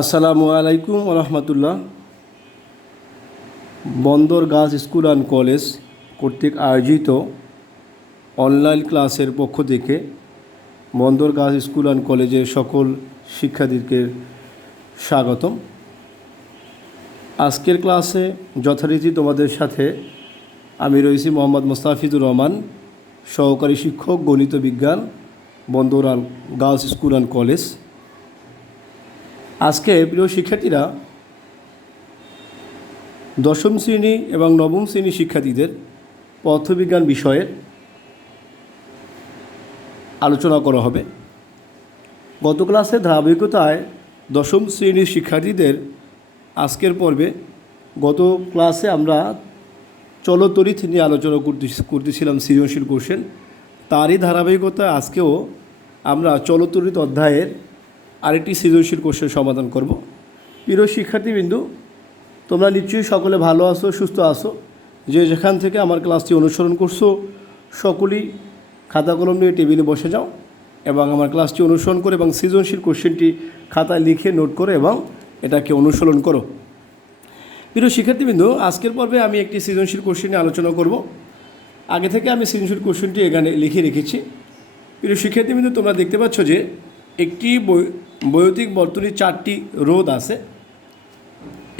আসসালামু আলাইকুম রহমতুল্লাহ। বন্দর গার্লস স্কুল অ্যান্ড কলেজ কর্তৃক আয়োজিত অনলাইন ক্লাসের পক্ষ থেকে বন্দর গার্লস স্কুল অ্যান্ড কলেজের সকল শিক্ষার্থীকে স্বাগতম। আজকের ক্লাসে যথারীতি তোমাদের সাথে আমি রয়েছি মোহাম্মদ মোস্তাফিজুর রহমান, সহকারী শিক্ষক গণিত বিজ্ঞান, বন্দর গার্লস স্কুল অ্যান্ড কলেজ। আজকে প্রিয় শিক্ষার্থীরা, দশম শ্রেণী এবং নবম শ্রেণীর শিক্ষার্থীদের পদার্থবিজ্ঞান বিষয়ের আলোচনা করা হবে। গত ক্লাসে ধারাবাহিকতায় দশম শ্রেণীর শিক্ষার্থীদের আজকের পর্বে গত ক্লাসে আমরা চলতরিৎ নিয়ে আলোচনা করতেছিলাম, সৃজনশীল কোশ্চেন। তারই ধারাবাহিকতা আজকেও আমরা চলতরিৎ অধ্যায়ের আরেকটি সৃজনশীল কোশ্চেন সমাধান করব। প্রিয় শিক্ষার্থীবৃন্দু, তোমরা নিশ্চয়ই সকলে ভালো আছো, সুস্থ আছো। যে যেখান থেকে আমার ক্লাসটি অনুসরণ করছো সকলেই খাতা কলম নিয়ে টেবিলে বসে যাও এবং আমার ক্লাসটি অনুসরণ করে এবং সৃজনশীল কোশ্চেনটি খাতায় লিখে নোট করো এবং এটাকে অনুসরণ করো। প্রিয় শিক্ষার্থীবৃন্দু, আজকের পর্বে আমি একটি সৃজনশীল কোশ্চেন নিয়ে আলোচনা করব। আগে থেকে আমি সৃজনশীল কোশ্চেনটি এখানে লিখে রেখেছি। প্রিয় শিক্ষার্থীবৃন্দু, তোমরা দেখতে পাচ্ছ যে একটি বৈদ্যুতিক বর্তনীর 4টি রোধ আছে।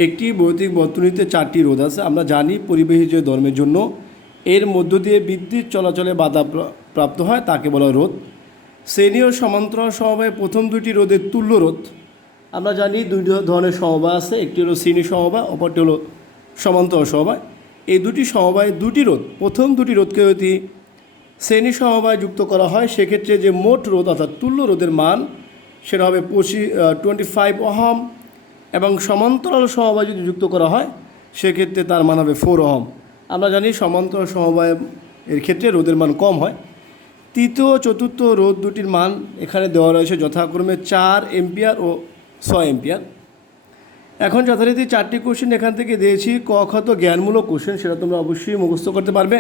একটি বৈদ্যুতিক বর্তনীতে 4টি রোধ আছে। আমরা জানি পরিবাহী যে ধর্মের জন্য এর মধ্য দিয়ে বিদ্যুৎ চলাচলে বাধা প্রাপ্ত হয় তাকে বলা রোধ। শ্রেণী ও সমান্তরাল সমবায়ে প্রথম দুটি রোধের তুল্য রোধ। আমরা জানি দুই ধরনের সমবায় আছে, একটি হলো শ্রেণী সমবায়, অপরটি হলো সমান্তরাল সমবায়। এই দুটি সমবায় দুটি রোধ, প্রথম দুটি রোধকে যদি শ্রেণী সমবায় যুক্ত করা হয় সেক্ষেত্রে যে মোট রোধ অর্থাৎ তুল্য রোধের মান সেটা হবে 25 ওহম, এবং সমান্তরাল সমবায় যদি যুক্ত করা হয় সেক্ষেত্রে তার মান হবে 4 ওহম। আমরা জানি সমান্তরাল সমবায় এর ক্ষেত্রে রোধের মান কম হয়। তৃতীয় ও চতুর্থ রোধ দুটির মান এখানে দেওয়া রয়েছে যথাক্রমে 4 এম্পিয়ার ও 6 এম্পিয়ার। এখন যথারীতি 4টি কোশ্চেন এখান থেকে দিয়েছি। ক খ তো জ্ঞানমূলক কোশ্চেন, সেটা তোমরা অবশ্যই মুখস্থ করতে পারবে।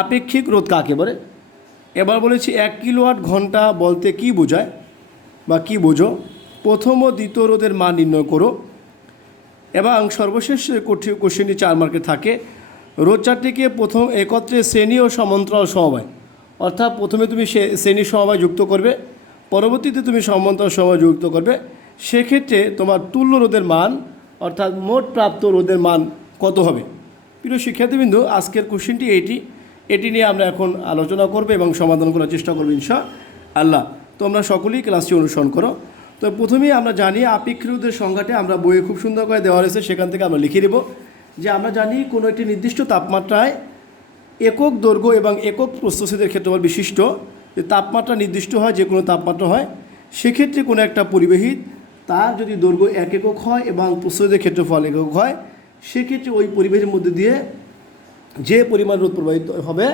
আপেক্ষিক রোধ কাকে বলে? এবার বলেছি 1 কিলোওয়াট ঘন্টা বলতে কি বোঝায় বা কি বোঝো? প্রথম ও দ্বিতীয় রোধের মান নির্ণয় করো। এবং সর্বশেষ কোশ্চেনটি 4 মার্কে থাকে। রোধ 4টিকে প্রথম একত্রে শ্রেণী ও সমান্তরাল সমবায়, অর্থাৎ প্রথমে তুমি শ্রেণী সমবায় যুক্ত করবে, পরবর্তীতে তুমি সমান্তরাল সমবায় যুক্ত করবে। সেক্ষেত্রে তোমার তুল্য রোধের মান অর্থাৎ মোট প্রাপ্ত রোধের মান কত হবে? প্রিয় শিক্ষার্থীবৃন্দ, আজকের কোশ্চেনটি এটি নিয়ে আমরা এখন আলোচনা করব এবং সমাধান করার চেষ্টা করব ইনশাআল্লাহ। তোমরা সকলেই ক্লাসটি অনুসরণ করো। তো প্রথমেই আমরা জানি আপেক্ষিক রোধের সংজ্ঞাটি আমরা বইয়ে খুব সুন্দর করে দেওয়া রয়েছে, সেখান থেকে আমরা লিখে দেব যে আমরা জানি কোনো একটি নির্দিষ্ট তাপমাত্রায় একক দৈর্ঘ্য এবং একক প্রস্থচ্ছেদের ক্ষেত্রফল বিশিষ্ট যে তাপমাত্রা নির্দিষ্ট হয়, যে কোনো তাপমাত্রা হয়, সেক্ষেত্রে কোনো একটা পরিবাহী তার যদি দৈর্ঘ্য 1 একক হয় এবং প্রস্থচ্ছেদের ক্ষেত্রফল একক হয়, সেক্ষেত্রে ওই পরিবাহীর মধ্যে দিয়ে যে পরিমাণ রোধ প্রবাহিত হবে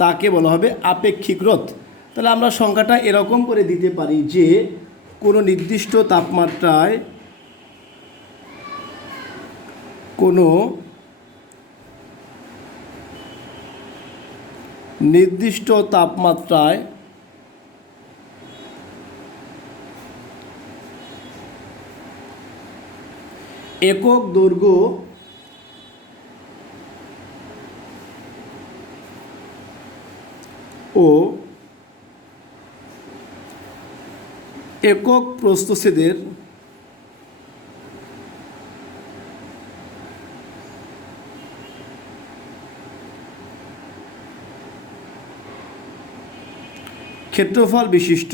তাকে বলা হবে আপেক্ষিক রোধ। তাহলে আমরা সংখ্যাটা এরকম করে দিতে পারি যে কোনো নির্দিষ্ট তাপমাত্রায় একক দৈর্ঘ্য ও একক প্রস্থচ্ছেদের ক্ষেত্রফল বিশিষ্ট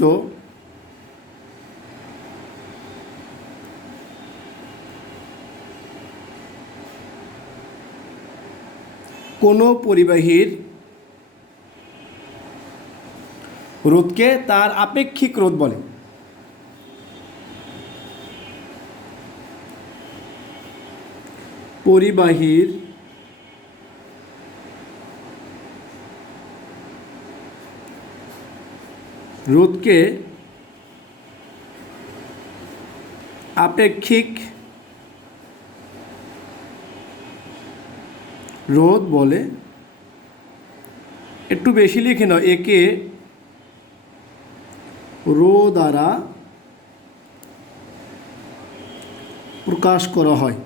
কোনো পরিবাহীর রোধকে তার আপেক্ষিক রোধ বলে। পরিবাহীর রোধকে আপেক্ষিক রোধ বলে। একটু বেশি লিখে নাও, একে রো দ্বারা প্রকাশ করা হয়।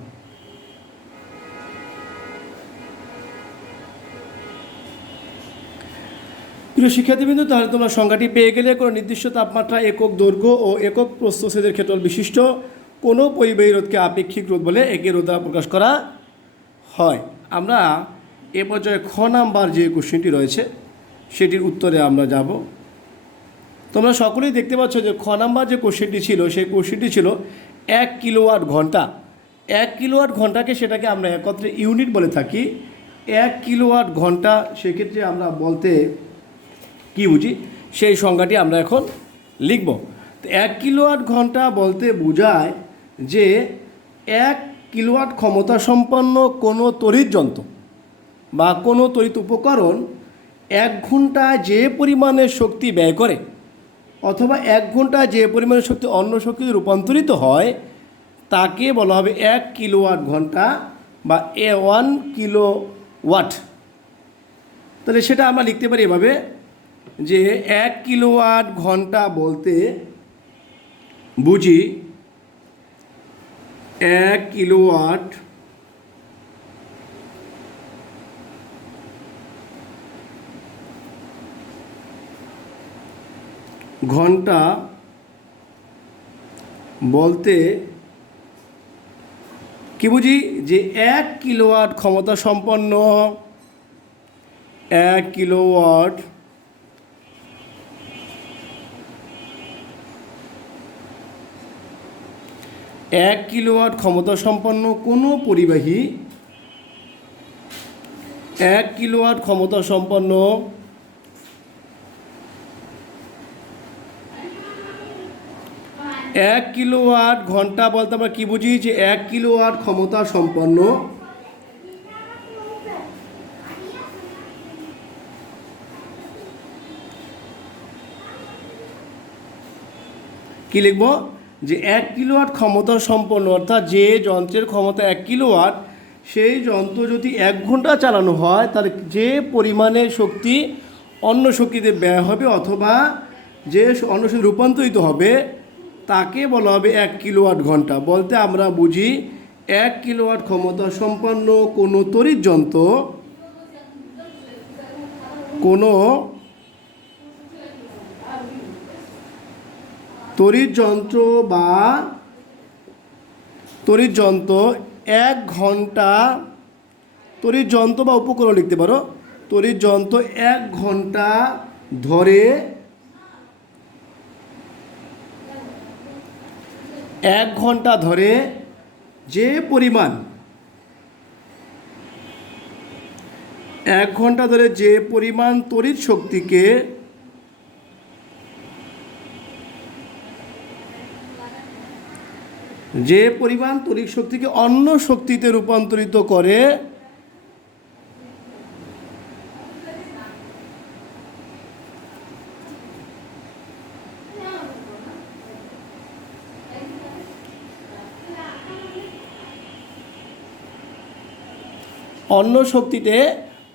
প্রিয় শিক্ষার্থীবৃন্দ, তাহলে তোমরা সংখ্যাটি পেয়ে গেলে কোনো নির্দিষ্ট তাপমাত্রা, একক দৈর্ঘ্য ও একক প্রস্থচ্ছেদের ক্ষেত্রফল বিশিষ্ট কোনো পরিবাহী রোধকে আপেক্ষিক রোধ বলে, একই রোধ দ্বারা প্রকাশ করা হয়। আমরা এ পর্যায়ে খ নাম্বার যে কোশ্চেনটি রয়েছে সেটির উত্তরে আমরা যাব। তোমরা সকলেই দেখতে পাচ্ছ যে খ নাম্বার যে কোশ্চেনটি ছিল সেই কোশ্চেনটি ছিল 1 কিলোওয়াট ঘন্টা। 1 কিলোওয়াট ঘন্টাকে সেটাকে আমরা একত্রে ইউনিট বলে থাকি। 1 কিলোওয়াট ঘন্টা সেক্ষেত্রে আমরা বলতে কি বুঝি সেই সংজ্ঞাটি আমরা এখন লিখব। তো 1 কিলোওয়াট ঘন্টা বলতে বোঝায় যে 1 কিলোওয়াট ক্ষমতা সম্পন্ন কোনো তড়িৎ যন্ত্র বা কোনো তড়িৎ উপকরণ 1 ঘন্টায় যে পরিমাণে শক্তি ব্যয় করে অথবা 1 ঘন্টায় যে পরিমাণে শক্তি অন্য শক্তিতে রূপান্তরিত হয় তাকে বলা হবে 1 কিলোওয়াট ঘন্টা বা 1 কিলোওয়াট। তাহলে সেটা আমরা লিখতে পারি এভাবে যে 1 কিলোওয়াট ঘন্টা বলতে বুঝি 1 কিলোওয়াট ঘন্টা বলতে কি বুঝি যে 1 কিলোওয়াট ক্ষমতা সম্পন্ন 1 কিলোওয়াট ক্ষমতা সম্পন্ন কোনো পরিবাহী 1 কিলোওয়াট ক্ষমতা সম্পন্ন এক কিলোওয়াট ঘন্টা বলতে আমরা কী বুঝি যে 1 কিলোওয়াট ক্ষমতা সম্পন্ন কি লিখব যে 1 কিলোওয়াট ক্ষমতা সম্পন্ন অর্থাৎ যে যন্ত্রের ক্ষমতা 1 কিলোওয়াট সেই যন্ত্র যদি 1 ঘন্টা চালানো হয় তাহলে যে পরিমাণে শক্তি অন্য শক্তিতে ব্যয় হবে অথবা যে অন্য শক্তি রূপান্তরিত হবে তাকে বলা হবে 1 কিলোওয়াট ঘন্টা। বলতে আমরা বুঝি 1 কিলোওয়াট ক্ষমতা সম্পন্ন কোনো তড়িৎ যন্ত্র বা তড়িৎ যন্ত্র 1 ঘন্টা তড়িৎ যন্ত্র বা উপকরণ লিখতে পারো। তড়িৎ যন্ত্র 1 ঘন্টা ধরে 1 ঘন্টা ধরে যে পরিমাণ 1 ঘন্টা ধরে যে পরিমাণ তড়িৎ শক্তিকে অন্য শক্তিতে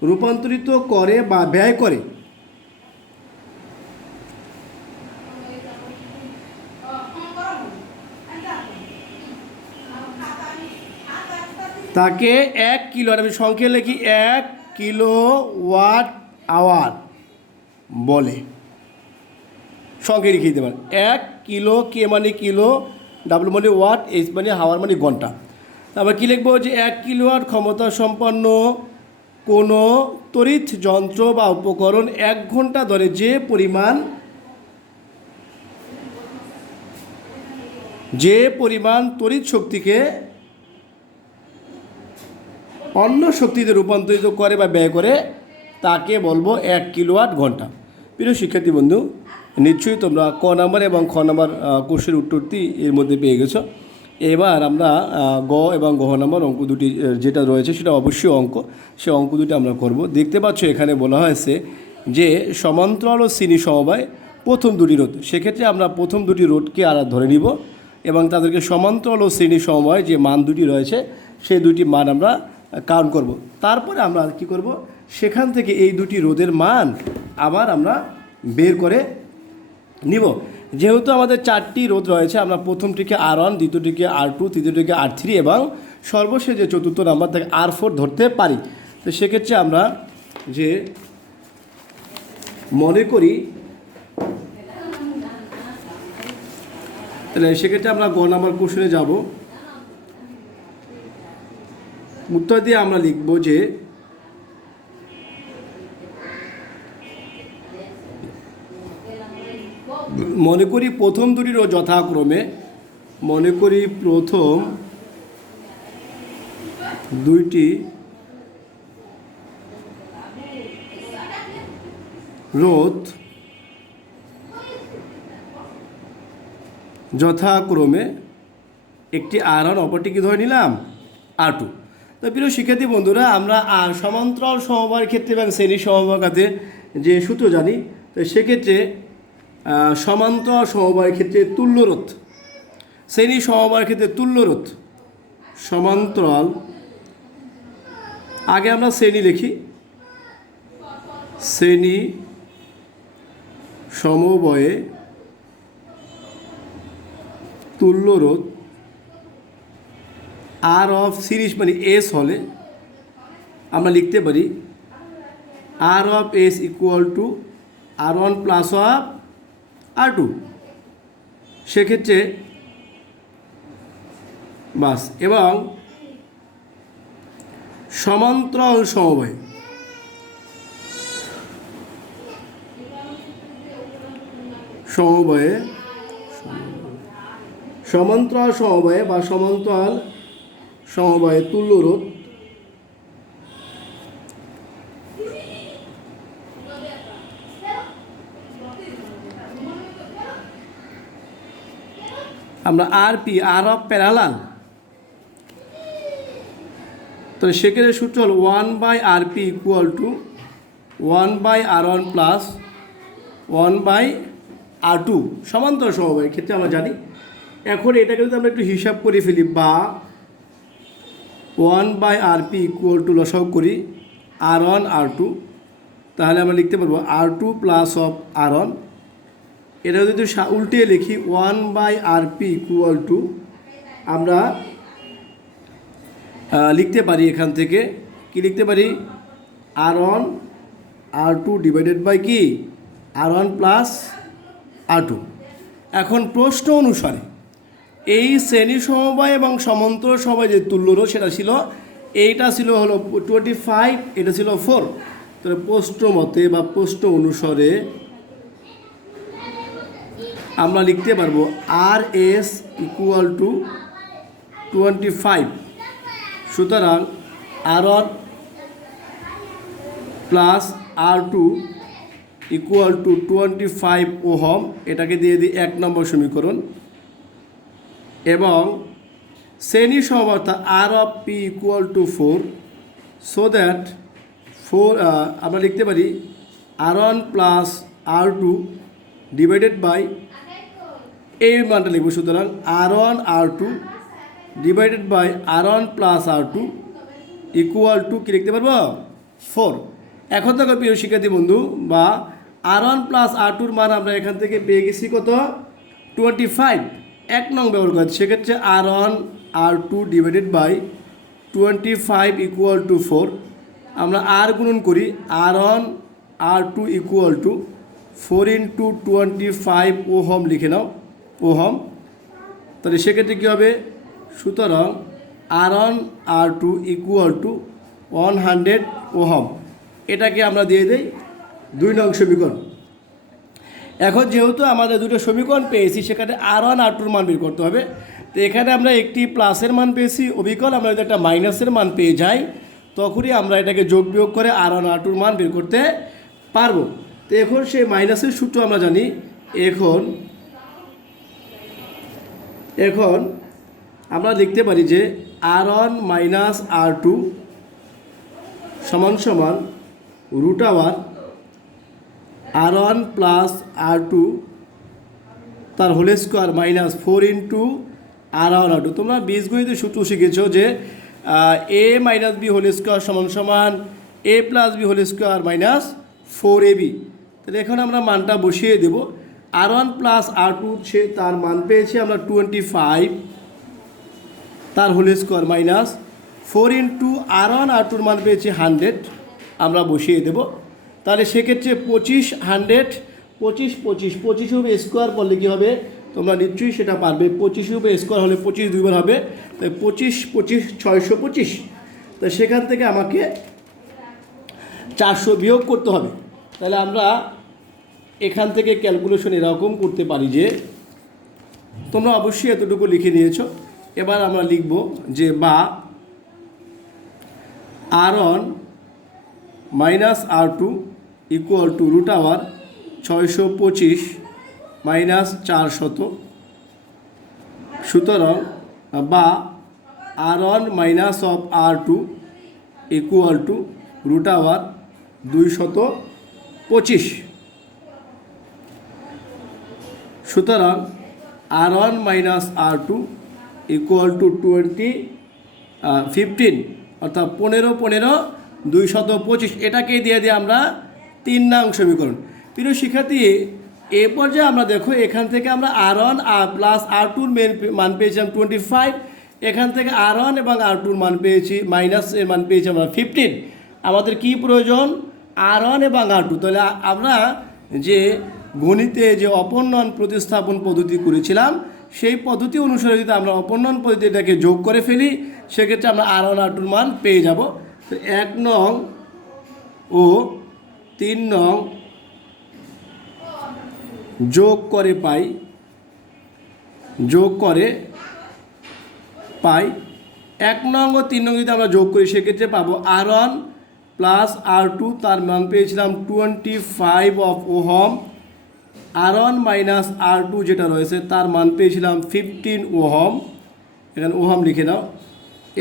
রূপান্তরিত করে বা ব্যয় করে তাকে 1 কিলোওয়াট, আমি সংখ্যা লিখি 1 কিলোওয়াট আওয়ার বলে। সংখ্যা লিখে দিতে পারেন 1 কিলো, কে মানে কিলো, ডাব্লু মানে ওয়াট, এইচ মানে হাওয়ার মানে ঘন্টা। তারপর কী লিখবো যে 1 কিলোওয়াট ক্ষমতা সম্পন্ন কোনো তড়িৎ যন্ত্র বা উপকরণ 1 ঘন্টা ধরে যে পরিমাণ তড়িৎ শক্তিকে অন্য শক্তিতে রূপান্তরিত করে বা ব্যয় করে তাকে বলবো 1 কিলোওয়াট ঘন্টা। প্রিয় শিক্ষার্থী বন্ধু, নিশ্চয়ই তোমরা ক নাম্বার এবং খ নাম্বার কোশ্চেনের উত্তরটি এর মধ্যে পেয়ে গেছো। এবার আমরা গ এবং গহ নাম্বার অঙ্ক দুটি যেটা রয়েছে সেটা অবশ্যই অঙ্ক, সে অঙ্ক দুটি আমরা করব। দেখতে পাচ্ছ এখানে বলা হয়েছে যে সমান্তরাল ও শ্রেণী সমবায় প্রথম দুটি রোধ। সেক্ষেত্রে আমরা প্রথম দুটি রোধকে আর ধরে নিব এবং তাদেরকে সমান্তরাল ও শ্রেণী সমবায় যে মান দুটি রয়েছে সেই দুটি মান আমরা কাউন্ট করব। তারপরে আমরা কি করব, সেখান থেকে এই দুটি রোধের মান আবার আমরা বের করে নিব যেহেতু আমাদের 4টি রোধ রয়েছে, আমরা প্রথমটিকে R1, দ্বিতীয়টিকে R2, তৃতীয়টিকে R3 এবং সর্বশেষ যে চতুর্থ নাম্বার থেকে R4 ধরতে পারি। তো সেক্ষেত্রে আমরা যে মনে করি, তাহলে সেক্ষেত্রে আমরা গ নাম্বার কোশ্চেনে যাব। উত্তর দিয়ে আমরা লিখব যে মনে করি প্রথম দুটিরও যথাক্রমে, মনে করি প্রথম দুইটি রোধ যথাক্রমে একটি R1, অপরটিকে ধরে নিলাম R2। তো প্রিয় শিক্ষার্থী বন্ধুরা, আমরা সমান্তরাল সমবায়ের ক্ষেত্রে এবং শ্রেণী সমবায়তে যে সূত্র জানি, তো সেক্ষেত্রে সমান্তরাল সমবায়ের ক্ষেত্রে তুল্য রোধ, শ্রেণী সমবায়ের ক্ষেত্রে তুল্য রোধ, সমান্তরাল, আগে আমরা শ্রেণী লিখি, শ্রেণী সমবায়ে তুল্য রোধ আর অফ সিরিজ মানে এস হলে আমরা লিখতে পারি R of S equal to R1 plus of R2। সেক্ষেত্রে বাস, এবং সমান্তরাল সমবায়, সমান্তরাল সমবায়ে বা সমান্তরাল সমবায়ে তুল্য রোধ আমরা RP, আর অফ প্যারালাল, তো সেক্ষেত্রে সূত্র হল 1/RP equal to 1/R1 plus 1/R2 সমান্তরাল সমবায়ের ক্ষেত্রে আমরা জানি। এখন এটাকে যদি আমরা একটু হিসাব করে ফেলি, বা 1/RP ইকুয়াল টু লসাগু করি R1 R2, তাহলে আমরা লিখতে পারবো R2 প্লাস অফ R1। এটা যদি উল্টিয়ে লিখি 1/RP ইকুয়াল টু, আমরা লিখতে পারি এখান থেকে কি লিখতে পারি, R1 R2 ডিভাইডেড বাই কি R1 প্লাস R2। এখন প্রশ্ন অনুসারে এই শ্রেণী সমবায় এবং সমান্তরাল সমবায় যে তুল্য রোধ সেটা ছিল, এইটা ছিল হলো 25, এটা ছিল 4। তাহলে প্রশ্ন মতে বা প্রশ্ন অনুসারে আমরা লিখতে পারবো RS ইকুয়াল টু 25। সুতরাং R1 plus R2 equal two 25 ohm, এটাকে দিয়ে দিই 1 নম্বর সমীকরণ। এবং শ্রেণী সমবায়তা R of P equal to 4, so that 4 আমরা লিখতে পারি R1 plus R2 divided by, এই মানটা লিখব, সুতরাং R1 R2 divided by R1 plus R2 equal to কী লিখতে পারবো 4। এখন দেখো প্রিয় শিক্ষার্থী বন্ধু, বা R1 প্লাস R2-র মান আমরা এখান থেকে পেয়ে গেছি কত, 25, 1 নং ব্যবহার করেছি। সেক্ষেত্রে R1 R2 divided by 25 equal to 4। আমরা আর গুণন করি, R1 R2 equal two 4 into 25 ohm লিখে নাও, ওহম। তাহলে সেক্ষেত্রে কী হবে, সুতরাং R1 R2 equal two 100 ohm, এটাকে আমরা দিয়ে দেই 2 নং সমীকরণ। এখন যেহেতু আমাদের দুটো সমীকরণ পেয়েছি, সেখানে R1 R2-র মান বের করতে হবে। তো এখানে আমরা একটি প্লাসের মান পেয়েছি, অবিকল আমরা যদি একটা মাইনাসের মান পেয়ে যাই, তখনই আমরা এটাকে যোগ বিয়োগ করে R1 R2-র মান বের করতে পারবো। তো এখন সেই মাইনাসের সূত্র আমরা জানি। এখন আমরা লিখতে পারি যে R1 মাইনাস R2 সমান সমান root hour R1 plus R2 তার whole square minus 4 into R1 R2। তোমরা বীজগণিতের সূত্র শিখেছ যে A minus B whole square সমান সমান A plus B whole square minus 4AB। তাহলে এখন আমরা মানটা বসিয়ে দেব। R1 প্লাস R2 তার মান পেয়েছি আমরা 25, তার whole square minus 4 into R1 R2 মান পেয়েছি 100, আমরা বসিয়ে দেব। তাহলে সেক্ষেত্রে 25 100 25 25 25 হবে স্কোয়ার করলে কী হবে, তোমরা নিশ্চয়ই সেটা পারবে। 25 হবে স্কোয়ার হলে 25 দুইবার হবে, তাই 25 25 625। তো সেখান থেকে আমাকে 400 বিয়োগ করতে হবে। তাহলে আমরা এখান থেকে ক্যালকুলেশন এরকম করতে পারি যে, তোমরা অবশ্যই এতটুকু লিখে নিয়েছ। এবার আমরা লিখব যে বা R1 minus R2 equal to root over 625 minus 400। সুতরাং বা R1 minus of R2 equal to root over 225। সুতরাং R1 minus R2 equal two 15 অর্থাৎ 15 15 225। এটাকে দিয়ে আমরা 3 নং সমীকরণ। প্রিয় শিক্ষার্থী, এ পর্যায়ে আমরা দেখো এখান থেকে আমরা R1 প্লাস R2 মান পেয়েছিলাম 25, এখান থেকে R1 এবং R2 মান পেয়েছি মাইনাস এর মান পেয়েছি আমরা 15। আমাদের কি প্রয়োজন, R1 এবং R2। তাহলে আমরা যে গণিতে যে অপূর্ণাঙ্ক প্রতিস্থাপন পদ্ধতি করেছিলাম, সেই পদ্ধতি অনুসারে যদি আমরা অপূর্ণাঙ্ক পদ্ধতিটাকে যোগ করে ফেলি, সেক্ষেত্রে আমরা R1 R2 মান পেয়ে যাব। তো 1 নং ও 3 নং যোগ করে পাই 1 নং ও 3 নং যদি আমরা যোগ করি, সেক্ষেত্রে পাবো R1 প্লাস R2, তার মান পেয়েছিলাম 25 of ohm. R1 minus R2 যেটা রয়েছে তার মান পেয়েছিলাম 15 ওহম। এখানে ওহম লিখে দাও।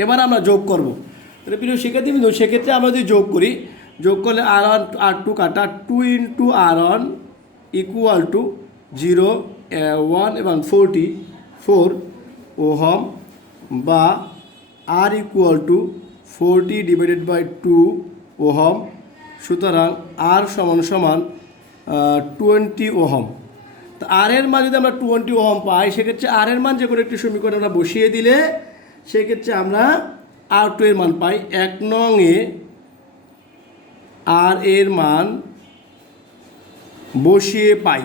এবার আমরা যোগ করব। তাহলে প্রিয় শিক্ষার্থী, সেক্ষেত্রে আমরা যদি যোগ করলে R1 R2 কাটা 2 ইন্টু R1 ইকুয়াল টু 0 1 এবং 44 ওহম, বা R equal to 40 divided by 2 ohm. সুতরাং R সমান সমান 20 ওহম। তো আর এর মান যদি আমরা 20 ওহম পাই, সেক্ষেত্রে আর এর মান যে কোনো একটি সমীকরণ আমরা বসিয়ে দিলে সেক্ষেত্রে আমরা R2 এর মান পাই। 1 নং এ আর এর মান বসিয়ে পাই।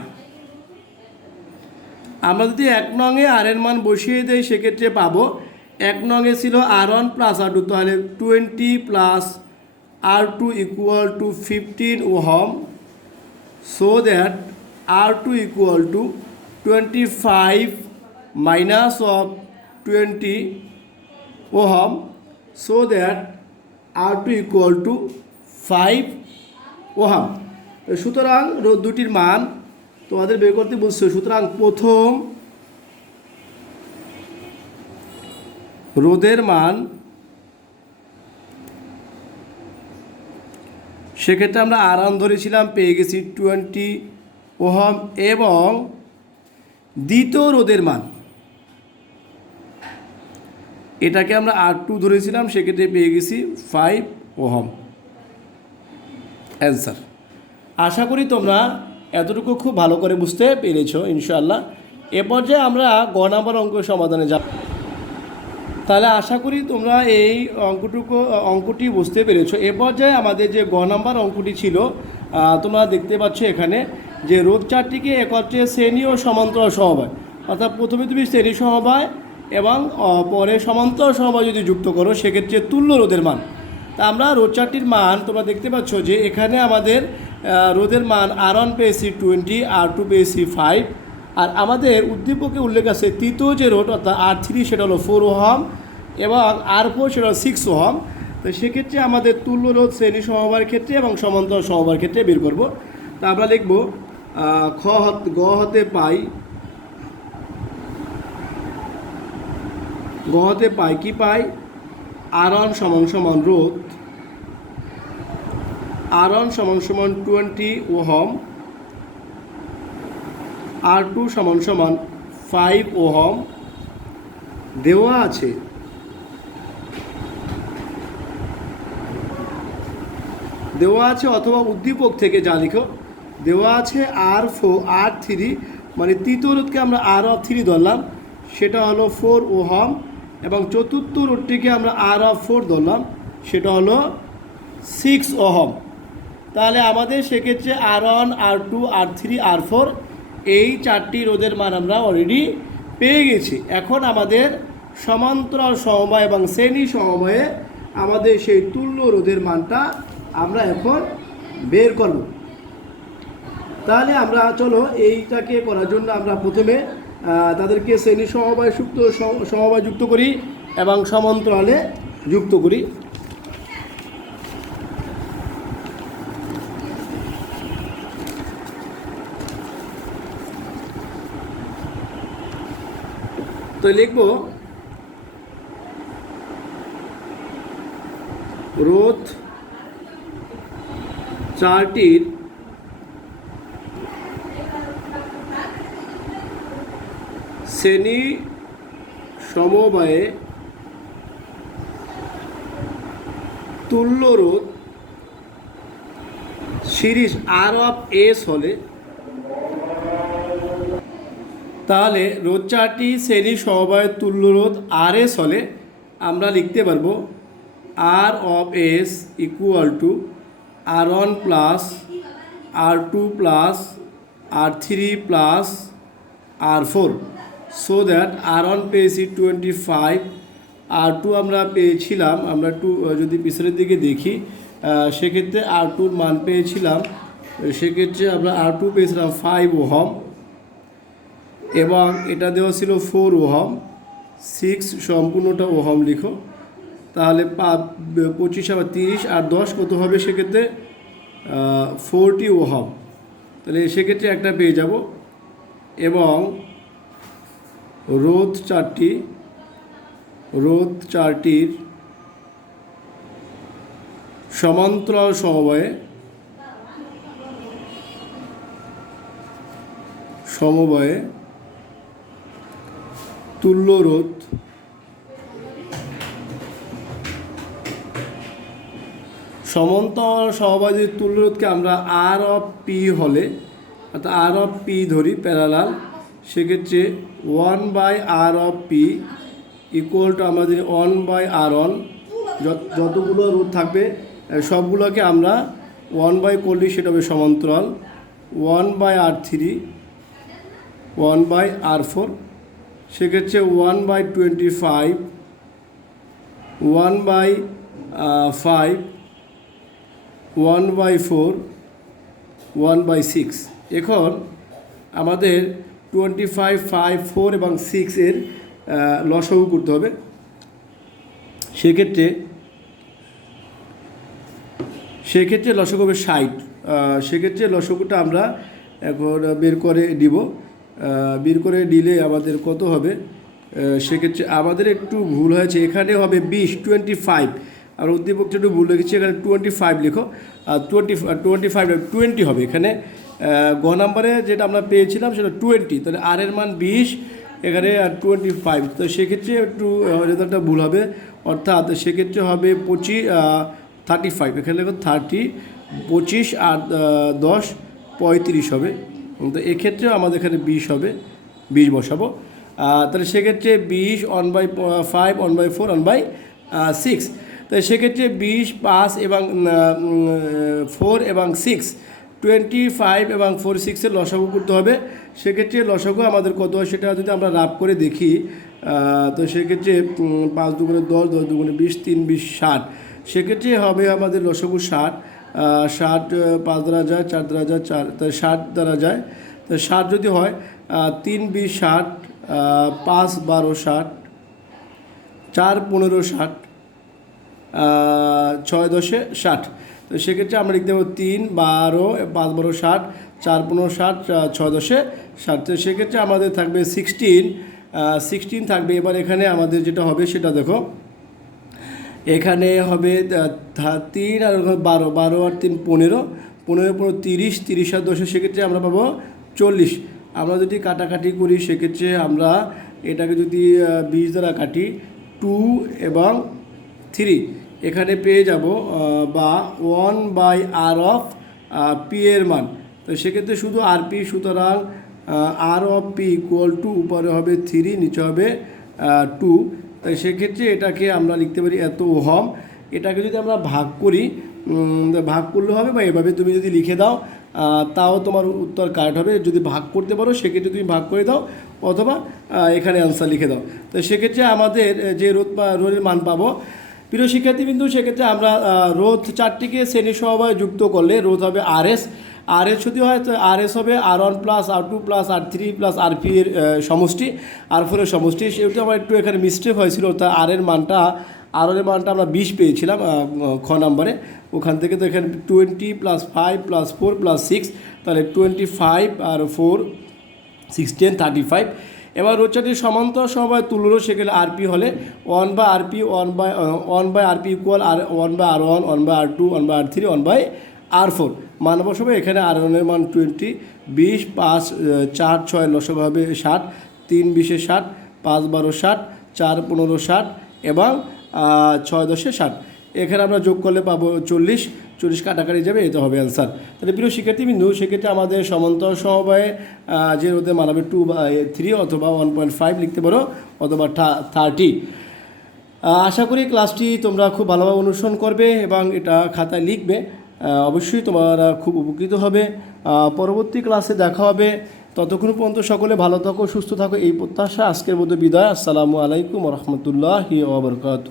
আমরা যদি 1 নং এ আর এর মান বসিয়ে দেই, সেক্ষেত্রে পাবো 1 নং এ ছিল R1 প্লাস R2, তাহলে 20 plus R2 equal two 15 ohm. So that R2 equal two 25 minus of 20 ohm. So that R2 equal two 5 ohm. সুতরাং রোধ দুটির মান তোমাদের বের করতে বলছে। সুতরাং প্রথম রোধের মান, সেক্ষেত্রে আমরা R1 ধরেছিলাম, পেয়ে গেছি 20 ওহম, এবং দ্বিতীয় রোধের মান এটাকে আমরা R2 ধরেছিলাম, সেক্ষেত্রে পেয়ে গেছি 5 ওহম। অ্যান্সার। আশা করি তোমরা এতটুকু খুব ভালো করে বুঝতে পেরেছ ইনশাআল্লাহ। এ পর্যায়ে আমরা গ নাম্বার অঙ্ক সমাধানে যাব। তাহলে আশা করি তোমরা এই অঙ্কটি বুঝতে পেরেছো। এ পর্যায়ে আমাদের যে গ নাম্বার অঙ্কটি ছিল, তোমরা দেখতে পাচ্ছ এখানে যে রোধ চারটিকে একত্রে শ্রেণী ও সমান্তরাল সমবায়, অর্থাৎ প্রথমে তুমি শ্রেণী সমবায় এবং পরে সমান্তরাল সমবায় যদি যুক্ত করো, সেক্ষেত্রে তুল্য রোধের মান। তা আমরা রোধ চারটির মান তোমরা দেখতে পাচ্ছ যে এখানে আমাদের রোধের মান R1 পেয়েছি 20, R2 পেয়েছি 5, আর আমাদের উদ্দীপকে উল্লেখ আছে তৃতীয় যে রোধ অর্থাৎ R3 সেটা হলো 4 ওহম এবং R4 সেটা হলো 6 ওহম। তো সেক্ষেত্রে আমাদের তুল্য রোধ শ্রেণী সমবায়ের ক্ষেত্রে এবং সমান্তরাল সমবায়ের ক্ষেত্রে বের করব। তা আমরা লিখব গ হতে পাই কি পাই, R1 সমান সমান রোধ, R1 সমান সমান 20 ওহম, R2 সমান সমান 5 ওহম দেওয়া আছে। অথবা উদ্দীপক থেকে যা লিখো দেওয়া আছে R3 মানে তৃতীয় রোধকে আমরা আর অফ 3 ধরলাম, সেটা হলো 4 ওহম, এবং চতুর্থ রোধটিকে আমরা আর অফ 4 ধরলাম, সেটা হলো 6 ওহম। তাহলে আমাদের সেক্ষেত্রে R1, R2, R3, R4 এই 4টি রোধের মান আমরা অলরেডি পেয়ে গেছি। এখন আমাদের সমান্তরাল সমবায় এবং শ্রেণী সমবায়ে আমাদের সেই তুল্য রোধের মানটা আমরা এখন বের করব। তাহলে আমরা চলো এইটাকে করার জন্য আমরা প্রথমে তাদেরকে শ্রেণী সমবায় যুক্ত করি এবং সমান্তরালে যুক্ত করি। তো লিখব রোধ 4টির শ্রেণী সমবায়ে তুল্য রোধ সিরিজ আর অফ এস হলে, তাহলে রোধ 4টি শ্রেণী সমবায়ের তুল্য রোধ আর এস হলে আমরা লিখতে পারবো R of S equal to R1 plus R2 plus R3 plus R4, so that R1 পেয়েছি 25, R2 আমরা পেয়েছিলাম, আমরা একটু যদি পিছনের দিকে দেখি সেক্ষেত্রে R2-র মান পেয়েছিলাম, সেক্ষেত্রে আমরা R2 পেয়েছিলাম 5 ওহম, এবং এটা দেওয়া ছিল 4 ওহম, 6 সম্পূর্ণটা ওহম লিখো। তাহলে 25 আবার 30 আর 10 কত হবে সেক্ষেত্রে 40 ওহম। তাহলে সেক্ষেত্রে একটা পেয়ে যাব। এবং রোধ 4টির সমান্তরাল সমবায়ে তুল্য রোধ সমান্তরাল সমবায়ের তুল্য রোধকে আমরা আর অফ পি হলে, অর্থাৎ আর অফ পি ধরি প্যারালাল, সেক্ষেত্রে 1/r of P equal to আমাদের 1/r1, যতগুলো রোধ থাকবে সবগুলোকে আমরা 1 করলে সেটা হবে সমান্তরাল, 1/r3, 1/r4, সেক্ষেত্রে 1/25, 1/5, 1/4, 1/6। এখন আমাদের 25, 5, 4 এবং 6 এর লসাগু করতে হবে। সেক্ষেত্রে লসাগু হবে 60। সেক্ষেত্রে লসাগুটা আমরা এখন বের করে দিব। বের করে দিলে আমাদের কত হবে, সেক্ষেত্রে আমাদের একটু ভুল হয়েছে, এখানে হবে 20, 25, আর উদ্দীপকটা একটু ভুল রেখেছি, এখানে 25 লিখো, আর 20 হবে এখানে। গ নাম্বারে যেটা আমরা পেয়েছিলাম সেটা 20, তাহলে আর এর মান 20, এখানে আর 25, তো সেক্ষেত্রে একটু রেজাল্টটা ভুল হবে, অর্থাৎ সেক্ষেত্রে হবে 35, এখানে লেখো 30, 25 আর 10 35 হবে। তো এক্ষেত্রেও আমাদের এখানে 20 হবে, 20 বসাবো। তাহলে সেক্ষেত্রে 20, 1/5, 1/4, 1/6, তাই সেক্ষেত্রে 20, 5 এবং 4 এবং 6, 25 এবং 4, 6 এর লসাগু করতে হবে। সেক্ষেত্রে লসাগু আমাদের কত হয় সেটা যদি আমরা রাফ করে দেখি, তো সেক্ষেত্রে 5 দুগুণে 10, 10 দুগুণে 20, 3 20, 60, সেক্ষেত্রে হবে আমাদের লসাগু 60। 60 5 দ্বারা যায়, 4 দ্বারা যায়, 4, তাই 60 দ্বারা যায়। তো 60 যদি হয় 3 20, 60, 5 12, 60, 4 15, 60, 6 10, 60। তো সেক্ষেত্রে আমরা লিখতে পারবো 3 12, 5 12, 60, 4 15, 60, 6 10, 60। তো সেক্ষেত্রে আমাদের থাকবে 16 থাকবে। এবার এখানে আমাদের যেটা হবে সেটা দেখো, এখানে হবে 3 আর 12, 12 আর 3 15, 15 15 30, 30 আর 10, সেক্ষেত্রে আমরা পাবো 40। আমরা যদি কাটাকাটি করি সেক্ষেত্রে আমরা এটাকে যদি 20 দ্বারা কাটি, 2 এবং 3 এখানে পেয়ে যাব, বা 1/r অফ পি এর মান। তো সেক্ষেত্রে শুধু আর পি, সুতরাং আর অফ পি ইকুয়াল টু উপরে হবে 3, নিচে হবে 2। তাই সেক্ষেত্রে এটাকে আমরা লিখতে পারি এত ওহম। এটাকে যদি আমরা ভাগ করি, ভাগ করলে হবে, বা এভাবে তুমি যদি লিখে দাও তাও তোমার উত্তর কারেক্ট হবে। যদি ভাগ করতে পারো সেক্ষেত্রে তুমি ভাগ করে দাও, অথবা এখানে অ্যান্সার লিখে দাও। তো সেক্ষেত্রে আমাদের যে রোধের মান পাবো, প্রিয় শিক্ষার্থীবৃন্দু, সেক্ষেত্রে আমরা রোধ 4টিকে শ্রেণী সমবায়ে যুক্ত করলে রোধ হবে RS। যদি হয় তো RS হবে R1 plus R2 plus R3 plus RP এর সমষ্টি, R4 এর সমষ্টি। সেটা আমার একটু এখানে মিস্টেক হয়েছিল, অর্থাৎ R এর মানটা আমরা 20 পেয়েছিলাম খ নাম্বারে। ওখান থেকে তো এখানে 20 প্লাস 5 প্লাস 4 প্লাস 6, তাহলে 25 আর 4 16 35। এবার রোধচারটির সমান্তরাল সমবায়ে তুললো, সেখানে আরপি হলে 1/RP 1/RP equal R1/R1 1/R2 1/R3 1/R4। মান বসাবে এখানে R1 এর মান 20, 20 5 4 6 লসাগু হবে 60, 3 20 60, 5 12 60, 4 15 60 এবং 6 10 60। এখানে আমরা যোগ করলে পাবো 40, 40 কাটাকাটি যাবে, এটা হবে অ্যান্সার। তাহলে প্রিয় শিক্ষার্থীবৃন্দু, সেক্ষেত্রে আমাদের সমান্তরাল সমবায়ে যে রোধের মান হবে 2/3 অথবা 1.5 লিখতে পারো, অথবা 30। আশা করি ক্লাসটি তোমরা খুব ভালোভাবে অনুসরণ করবে এবং এটা খাতায় লিখবে। অবশ্যই তোমরা খুব উপকৃত হবে। পরবর্তী ক্লাসে দেখা হবে। ততক্ষণ পর্যন্ত সকলে ভালো থাকো, সুস্থ থাকো, এই প্রত্যাশা। আজকের মতো বিদায়। আসসালামু আলাইকুম রহমতুল্লাহি ওয়া বারাকাতুহু।